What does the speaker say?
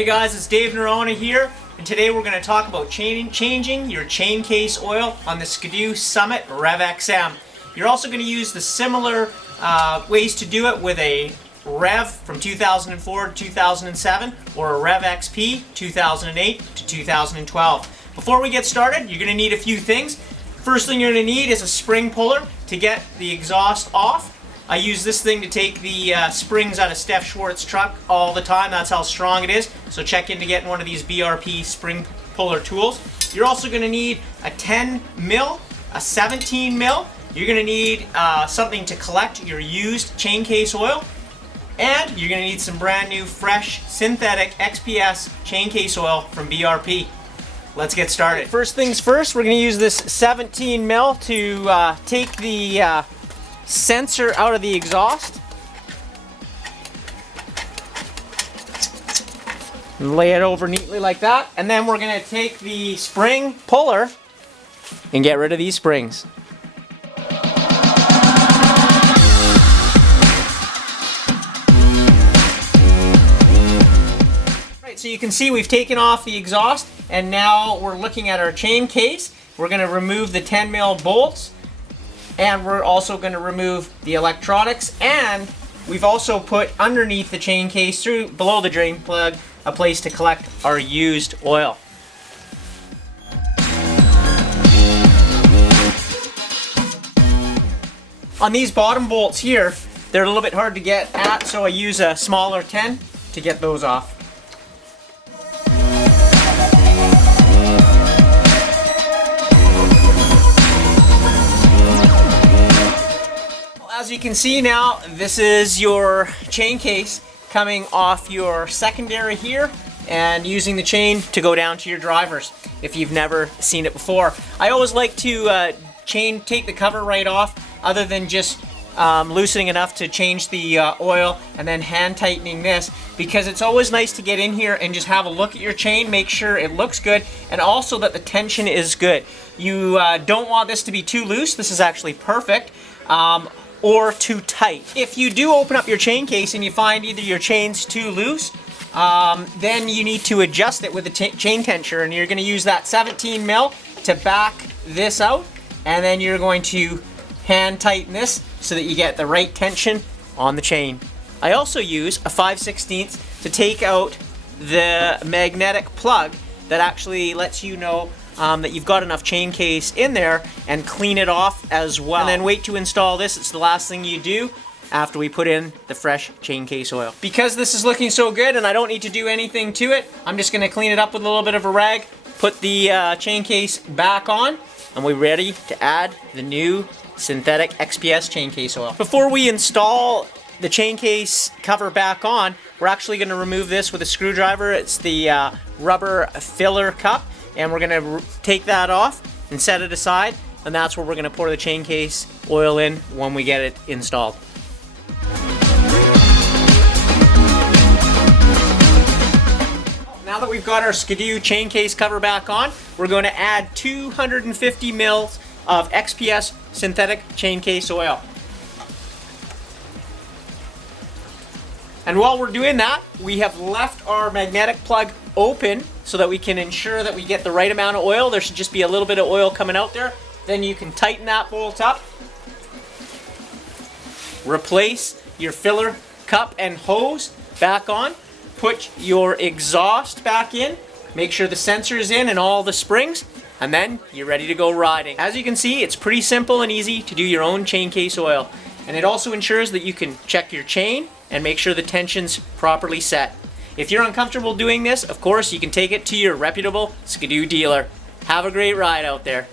Hey guys, it's Dave Norona here, and today we're going to talk about changing your chain case oil on the Ski-Doo Summit Rev XM. You're also going to use the similar ways to do it with a Rev from 2004 to 2007 or a Rev XP 2008 to 2012. Before we get started, you're going to need a few things. First thing you're going to need is a spring puller to get the exhaust off. I use this thing to take the springs out of Steph Schwartz's truck all the time. That's how strong it is. So check into getting one of these BRP spring puller tools. You're also going to need a 10 mil, a 17 mil. You're going to need something to collect your used chain case oil. And you're going to need some brand new, fresh, synthetic XPS chain case oil from BRP. Let's get started. First things first, we're going to use this 17 mil to take the sensor out of the exhaust and lay it over neatly like that, and then we're going to take the spring puller and get rid of these springs. Right, so you can see we've taken off the exhaust, and now we're looking at our chain case. We're going to remove the 10 mil bolts. And we're also going to remove the electronics, and we've also put underneath the chain case, below the drain plug, a place to collect our used oil. On these bottom bolts here, they're a little bit hard to get at, so I use a smaller 10 to get those off. As you can see now, this is your chain case coming off your secondary here and using the chain to go down to your drivers if you've never seen it before. I always like to take the cover right off, other than just loosening enough to change the oil and then hand tightening this, because it's always nice to get in here and just have a look at your chain, make sure it looks good, and also that the tension is good. You don't want this to be too loose. This is actually perfect. Or too tight. If you do open up your chain case and you find either your chain's too loose, then you need to adjust it with the chain tensioner, and you're going to use that 17 mil to back this out, and then you're going to hand tighten this so that you get the right tension on the chain. I also use a 5/16 to take out the magnetic plug that actually lets you know that you've got enough chain case in there, and clean it off as well. And then wait to install this. It's the last thing you do after we put in the fresh chain case oil. Because this is looking so good and I don't need to do anything to it, I'm just going to clean it up with a little bit of a rag, put the chain case back on, and we're ready to add the new synthetic XPS chain case oil. Before we install the chain case cover back on, we're actually going to remove this with a screwdriver. It's the rubber filler cup. And we're going to take that off and set it aside, and that's where we're going to pour the chain case oil in when we get it installed. Now that we've got our Ski-Doo chain case cover back on, we're going to add 250 mils of XPS synthetic chain case oil. And while we're doing that, we have left our magnetic plug open so that we can ensure that we get the right amount of oil. There should just be a little bit of oil coming out there. Then you can tighten that bolt up. Replace your filler cup and hose back on. Put your exhaust back in. Make sure the sensor is in and all the springs. And then you're ready to go riding. As you can see, it's pretty simple and easy to do your own chain case oil. And it also ensures that you can check your chain and make sure the tension's properly set. If you're uncomfortable doing this, of course, you can take it to your reputable Ski-Doo dealer. Have a great ride out there.